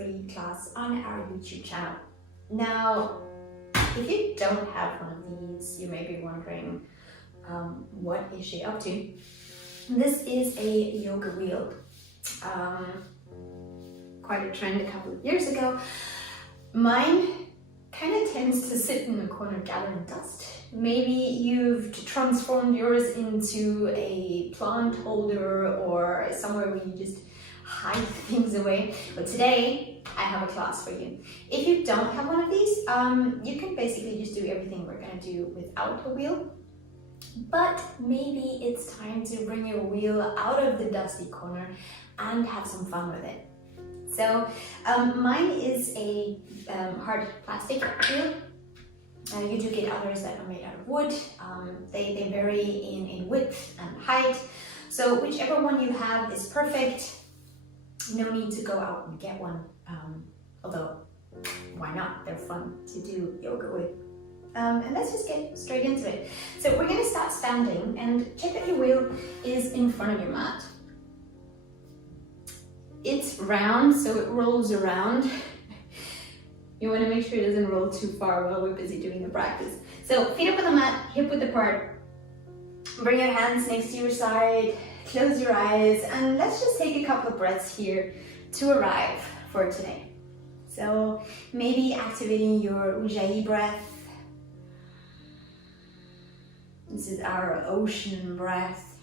free class on our YouTube channel. Now, if you don't have one of these, you may be wondering, what is she up to? This is a yoga wheel. Quite a trend a couple of years ago. Mine kind of tends to sit in the corner gathering dust. Maybe you've transformed yours into a plant holder or somewhere where you just hide things away. But today I have a class for you. If you don't have one of these, you can basically just do everything we're going to do without a wheel. But maybe it's time to bring your wheel out of the dusty corner and have some fun with it. So mine is a hard plastic wheel. You do get others that are made out of wood. They vary in width and height. So whichever one you have is perfect. No need to go out and get one. Although, why not? They're fun to do yoga with. And let's just get straight into it. So we're going to start standing, and check that your wheel is in front of your mat. It's round, so it rolls around. You want to make sure it doesn't roll too far while we're busy doing the practice. So feet up on the mat, hip width apart. Bring your hands next to your side, close your eyes, and let's just take a couple of breaths here to arrive for today. So maybe activating your Ujjayi breath. This is our ocean breath.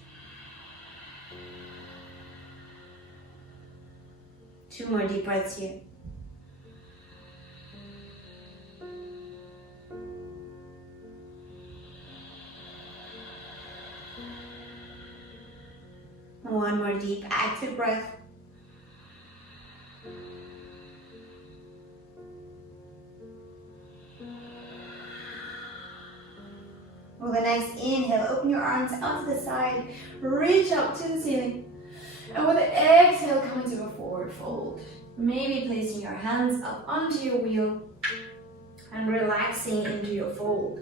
2 more deep breaths here. One more deep active breath. With a nice inhale, open your arms out to the side, reach up to the ceiling. And with an exhale, come into a forward fold. Maybe placing your hands up onto your wheel and relaxing into your fold.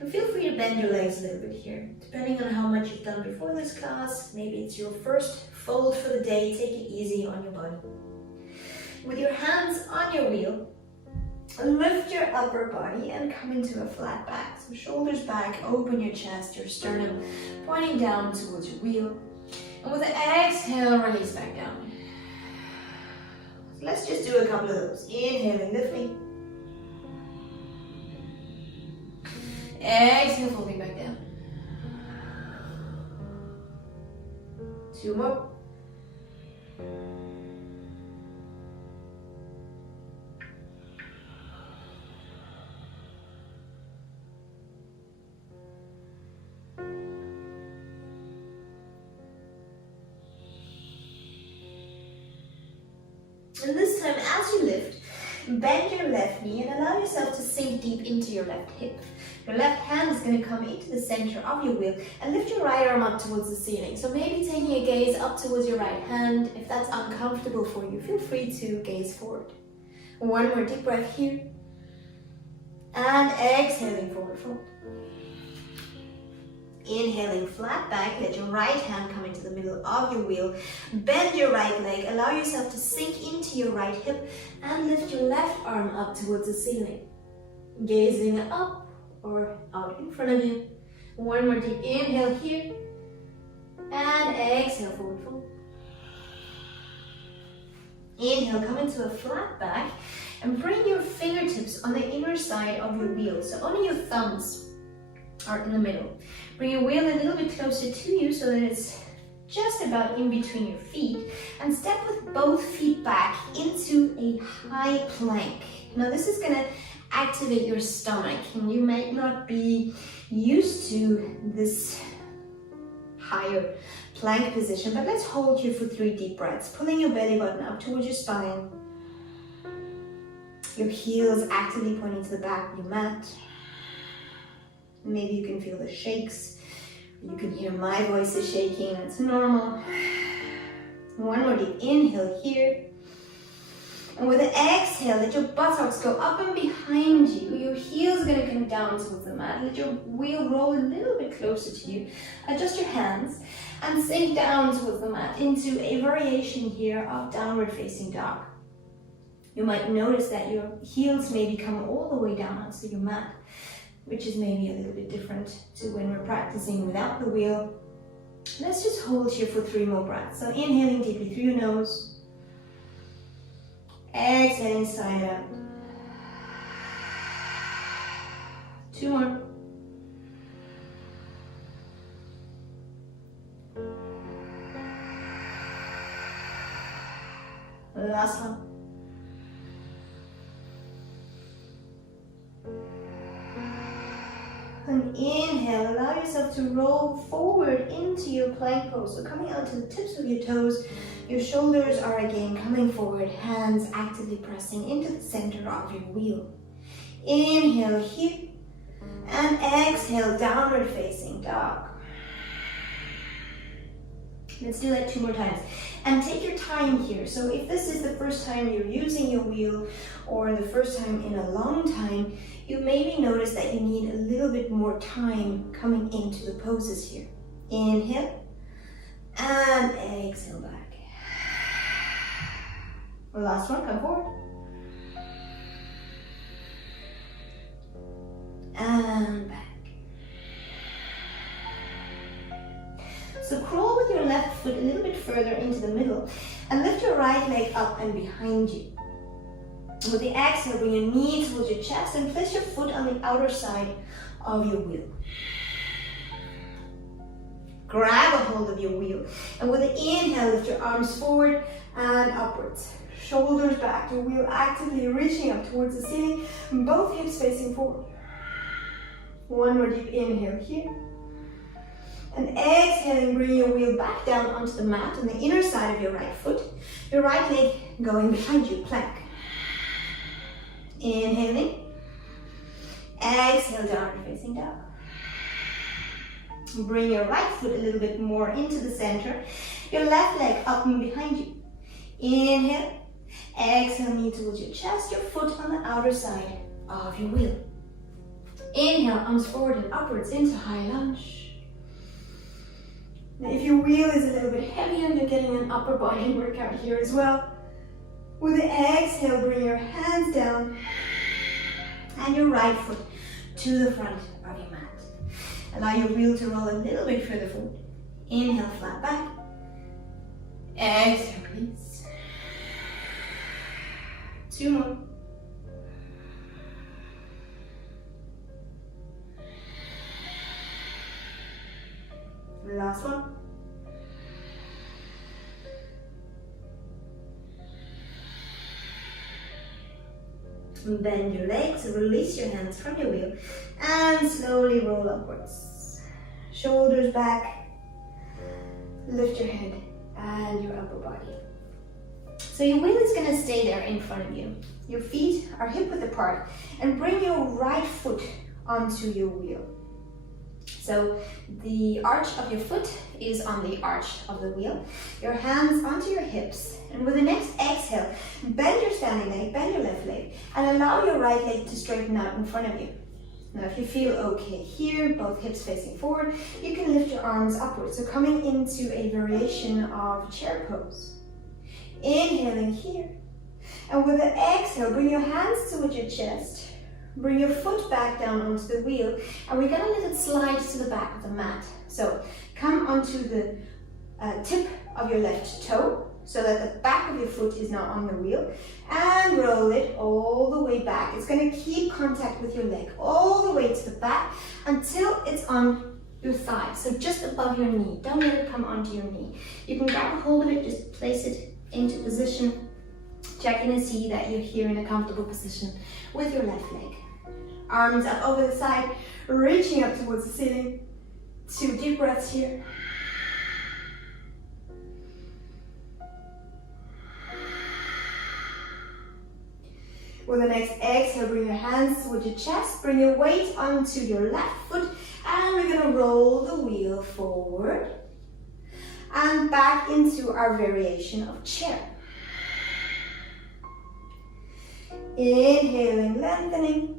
And feel free to bend your legs a little bit here. Depending on how much you've done before this class, maybe it's your first fold for the day, take it easy on your body. With your hands on your wheel, lift your upper body and come into a flat back. So shoulders back, open your chest, your sternum pointing down towards your wheel. And with an exhale, release back down. So let's just do a couple of those. Inhaling, lifting. Exhale, folding back down. 2 more. And this time, as you lift, bend your left knee and allow yourself to sink deep into your left hip. Your left hand is going to come into the center of your wheel and lift your right arm up towards the ceiling. So maybe taking a gaze up towards your right hand. If that's uncomfortable for you, feel free to gaze forward. 1 more deep breath here. And exhaling, forward fold. Inhaling, flat back, let your right hand come into the middle of your wheel. Bend your right leg, allow yourself to sink into your right hip and lift your left arm up towards the ceiling. Gazing up or out in front of you. 1 more deep inhale here. And exhale, forward fold. Inhale, come into a flat back and bring your fingertips on the inner side of your wheel. So only your thumbs are in the middle. Bring your wheel a little bit closer to you so that it's just about in between your feet. And step with both feet back into a high plank. Now this is going to activate your stomach, and you might not be used to this higher plank position, but let's hold here for 3 deep breaths, pulling your belly button up towards your spine. Your heels actively pointing to the back of your mat. Maybe you can feel the shakes. You can hear my voice is shaking, that's normal. 1 more deep inhale here. And with an exhale, let your buttocks go up and behind you. Your heels are going to come down towards the mat. Let your wheel roll a little bit closer to you. Adjust your hands and sink down towards the mat into a variation here of downward facing dog. You might notice that your heels maybe come all the way down onto your mat, which is maybe a little bit different to when we're practicing without the wheel. Let's just hold here for 3 more breaths. So inhaling deeply through your nose, exhaling side out. 2 more. Last one. And inhale, allow yourself to roll forward into your plank pose. So coming out to the tips of your toes, your shoulders are again coming forward, hands actively pressing into the center of your wheel. Inhale here, and exhale, downward facing dog. Let's do that 2 more times. And take your time here. So if this is the first time you're using your wheel or the first time in a long time, you maybe notice that you need a little bit more time coming into the poses here. Inhale and exhale back. Last one, come forward. And back. So crawl with your left foot a little bit further into the middle and lift your right leg up and behind you. With the exhale, bring your knee towards your chest and place your foot on the outer side of your wheel. Grab a hold of your wheel, and with the inhale, lift your arms forward and upwards. Shoulders back, your wheel actively reaching up towards the ceiling, both hips facing forward. 1 more deep inhale here. And exhaling, bring your wheel back down onto the mat on the inner side of your right foot. Your right leg going behind you, plank. Inhaling. Exhale, downward facing dog. Bring your right foot a little bit more into the center. Your left leg up and behind you. Inhale. Exhale, knee towards your chest, your foot on the outer side of your wheel. Inhale, arms forward and upwards into high lunge. Now, if your wheel is a little bit heavier, you're getting an upper body workout here as well. With the exhale, bring your hands down and your right foot to the front of your mat. Allow your wheel to roll a little bit further forward. Inhale, flat back. Exhale, release. 2 more. Last one. Bend your legs, release your hands from your wheel, and slowly roll upwards. Shoulders back, lift your head and your upper body. So your wheel is going to stay there in front of you. Your feet are hip width apart, and bring your right foot onto your wheel. So the arch of your foot is on the arch of the wheel. Your hands onto your hips, and with the next exhale, bend your standing leg, bend your left leg, and allow your right leg to straighten out in front of you. Now if you feel okay here, both hips facing forward, you can lift your arms upwards. So coming into a variation of chair pose. Inhaling here, and with the exhale, bring your hands towards your chest. Bring your foot back down onto the wheel, and we're gonna let it slide to the back of the mat. So come onto the tip of your left toe, so that the back of your foot is now on the wheel, and roll it all the way back. It's gonna keep contact with your leg all the way to the back until it's on your thigh, so just above your knee. Don't let it come onto your knee. You can grab a hold of it, just place it into position, checking to see that you're here in a comfortable position with your left leg. Arms up over the side, reaching up towards the ceiling. 2 deep breaths here. With the next exhale, bring your hands towards your chest, bring your weight onto your left foot, and we're gonna roll the wheel forward and back into our variation of chair. Inhaling, lengthening.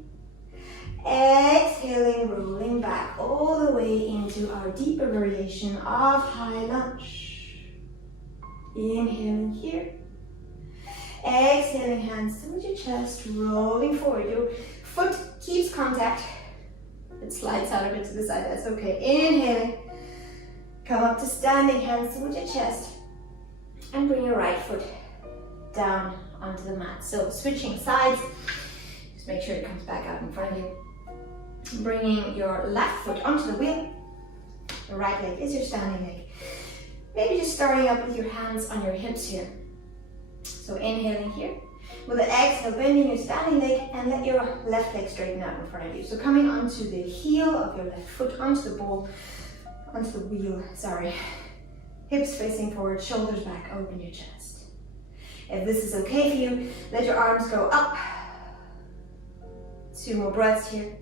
Exhaling, rolling back all the way into our deeper variation of high lunge. Inhaling here. Exhaling, hands towards your chest, rolling forward. Your foot keeps contact. It slides out a bit to the side, that's okay. Inhaling, come up to standing, hands towards your chest, and bring your right foot down onto the mat. So switching sides, just make sure it comes back out in front of you. Bringing your left foot onto the wheel. The right leg is your standing leg. Maybe just starting up with your hands on your hips here. So inhaling here. With the exhale, bending your standing leg and let your left leg straighten out in front of you. So coming onto the heel of your left foot, onto the ball, onto the wheel, sorry. Hips facing forward, shoulders back, open your chest. If this is okay for you, let your arms go up. 2 more breaths here.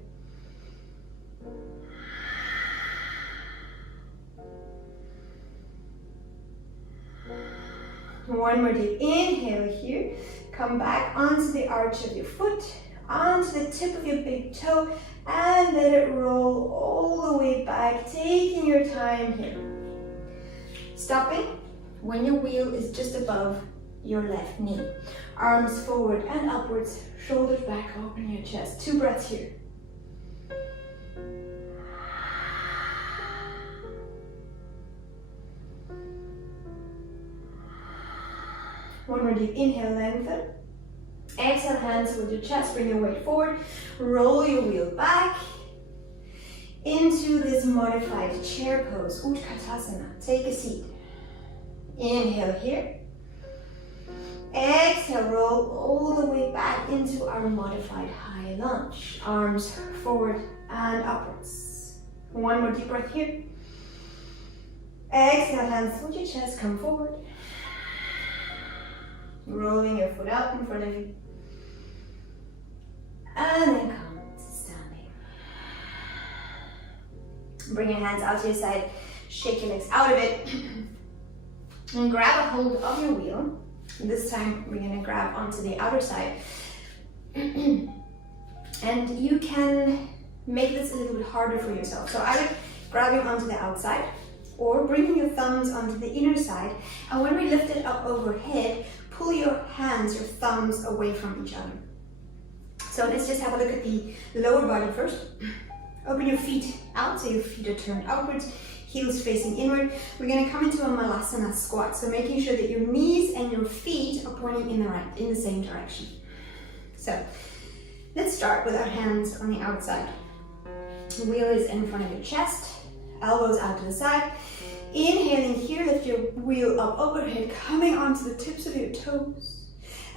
One more deep inhale here. Come back onto the arch of your foot, onto the tip of your big toe, and let it roll all the way back, taking your time here. Stopping when your wheel is just above your left knee. Arms forward and upwards, shoulders back, open your chest. 2 breaths here. One more deep inhale, lengthen. Exhale, hands with your chest, bring your weight forward. Roll your wheel back into this modified chair pose, Utkatasana. Take a seat. Inhale here. Exhale, roll all the way back into our modified high lunge. Arms forward and upwards. One more deep breath here. Exhale, hands with your chest, come forward. Rolling your foot out in front of you. And then come to standing. Bring your hands out to your side. Shake your legs out a bit. And grab a hold of your wheel. This time we're going to grab onto the outer side. And you can make this a little bit harder for yourself. So either grabbing onto the outside or bringing your thumbs onto the inner side. And when we lift it up overhead, pull your hands, your thumbs away from each other. So let's just have a look at the lower body first. Open your feet out, so your feet are turned outwards, heels facing inward. We're going to come into a Malasana squat, so making sure that your knees and your feet are pointing in the same direction. So let's start with our hands on the outside. The wheel is in front of your chest, elbows out to the side. Inhaling here, lift your wheel up overhead, coming onto the tips of your toes.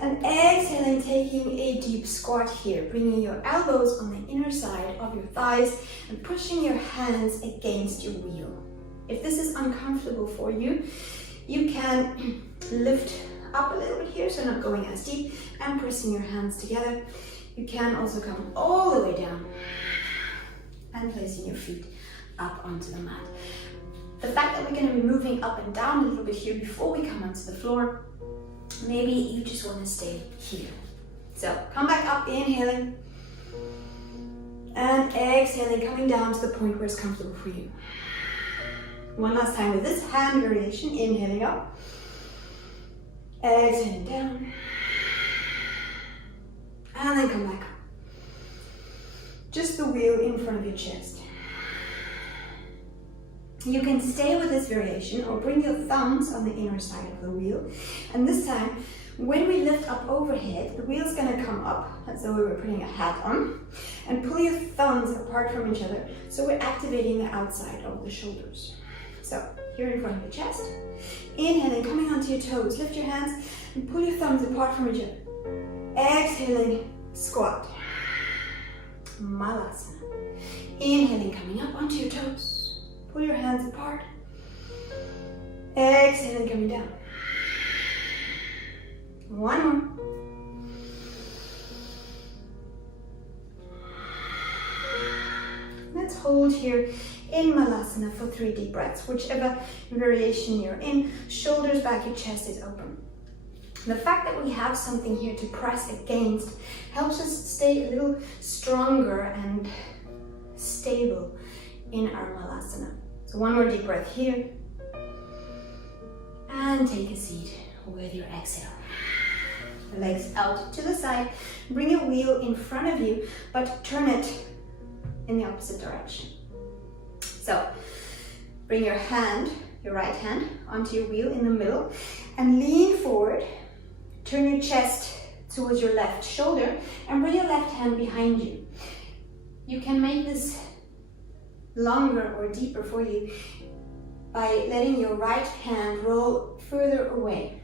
And exhaling, taking a deep squat here, bringing your elbows on the inner side of your thighs and pushing your hands against your wheel. If this is uncomfortable for you, you can lift up a little bit here, so not going as deep, and pressing your hands together. You can also come all the way down and placing your feet up onto the mat. The fact that we're going to be moving up and down a little bit here before we come onto the floor, maybe you just want to stay here. So come back up, inhaling, and exhaling, coming down to the point where it's comfortable for you. One last time with this hand variation, inhaling up, exhaling down, and then come back up. Just the wheel in front of your chest. You can stay with this variation or bring your thumbs on the inner side of the wheel. And this time, when we lift up overhead, the wheel's going to come up as though we were putting a hat on, and pull your thumbs apart from each other. So we're activating the outside of the shoulders. So here in front of your chest, inhaling, coming onto your toes, lift your hands and pull your thumbs apart from each other. Exhaling, squat. Malasana. Inhaling, coming up onto your toes. Pull your hands apart. Exhaling, coming down. One more. Let's hold here in Malasana for 3 deep breaths, whichever variation you're in. Shoulders back, your chest is open. The fact that we have something here to press against helps us stay a little stronger and stable in our Malasana. So one more deep breath here. And take a seat with your exhale. Legs out to the side. Bring your wheel in front of you, but turn it in the opposite direction. So bring your hand, your right hand, onto your wheel in the middle and lean forward. Turn your chest towards your left shoulder and bring your left hand behind you. You can make this longer or deeper for you by letting your right hand roll further away.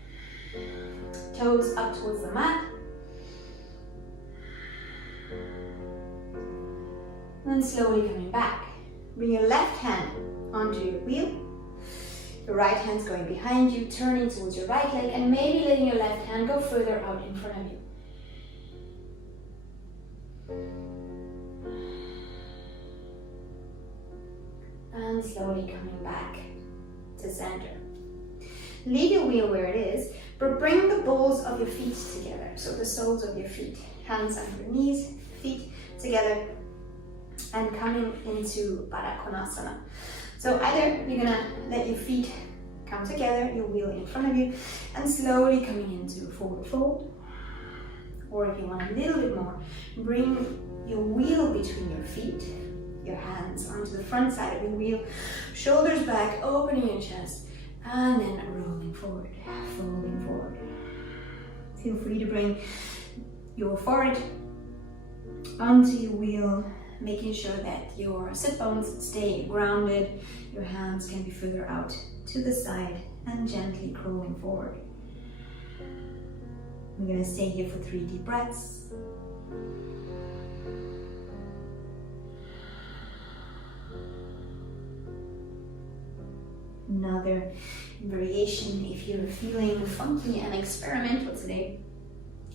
Toes up towards the mat. And slowly coming back. Bring your left hand onto your wheel. Your right hand's going behind you, turning towards your right leg, and maybe letting your left hand go further out in front of you. And slowly coming back to center. Leave your wheel where it is, but bring the balls of your feet together. So the soles of your feet, hands under your knees, feet together, and coming into Baddha Konasana. So either you're gonna let your feet come together, your wheel in front of you, and slowly coming into forward fold. Or if you want a little bit more, bring your wheel between your feet, your hands onto the front side of your wheel, shoulders back, opening your chest, and then rolling forward, folding forward. Feel free to bring your forehead onto your wheel, making sure that your sit bones stay grounded. Your hands can be further out to the side and gently crawling forward. I'm going to stay here for 3 deep breaths. Another variation if you're feeling funky and experimental today.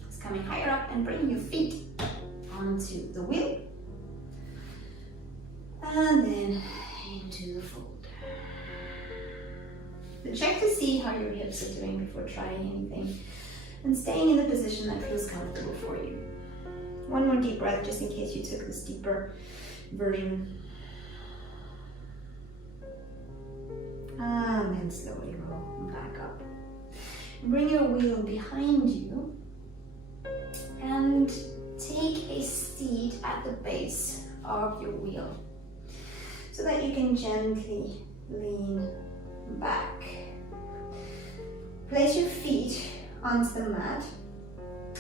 It's coming higher up and bringing your feet onto the wheel. And then into the fold. So check to see how your hips are doing before trying anything. And staying in the position that feels comfortable for you. One more deep breath just in case you took this deeper version. And then slowly roll back up. Bring your wheel behind you and take a seat at the base of your wheel so that you can gently lean back. Place your feet onto the mat.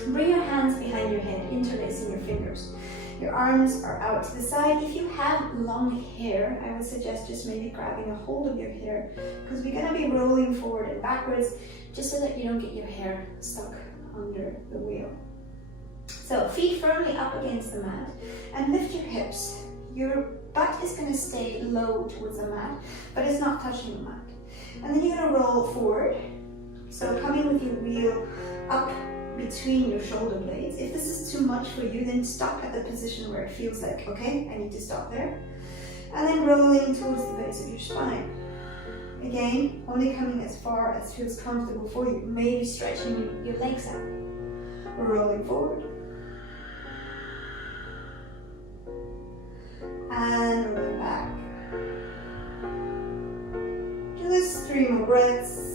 Bring your hands behind your head, interlacing your fingers. Your arms are out to the side. If you have long hair, I would suggest just maybe grabbing a hold of your hair because we're going to be rolling forward and backwards just so that you don't get your hair stuck under the wheel. So feet firmly up against the mat and lift your hips. Your butt is going to stay low towards the mat, but it's not touching the mat. And then you're going to roll forward. So coming with your wheel up between your shoulder blades. If this is too much for you, then stop at the position where it feels like, okay, I need to stop there. And then rolling towards the base of your spine. Again, only coming as far as feels comfortable for you. Maybe stretching your legs out. Rolling forward. And rolling back. Just 3 more breaths.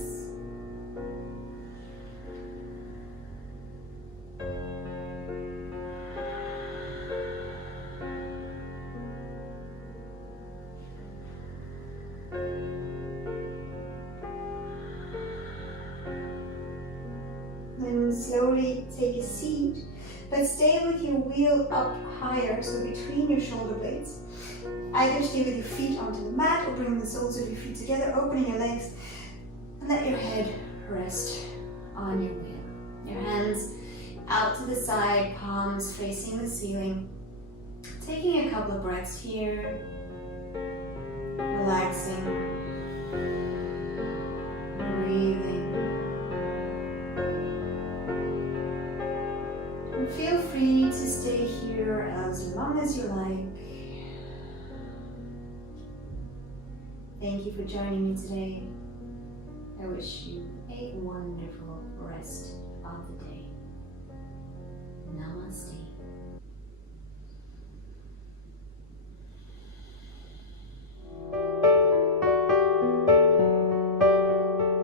Then slowly take a seat, but stay with your wheel up higher, so between your shoulder blades. Either stay with your feet onto the mat or bring the soles of your feet together, opening your legs, and let your head rest on your wheel. Your hands out to the side, palms facing the ceiling. Taking a couple of breaths here, relaxing, breathing. Feel free to stay here as long as you like. Thank you for joining me today. I wish you a wonderful rest of the day. Namaste.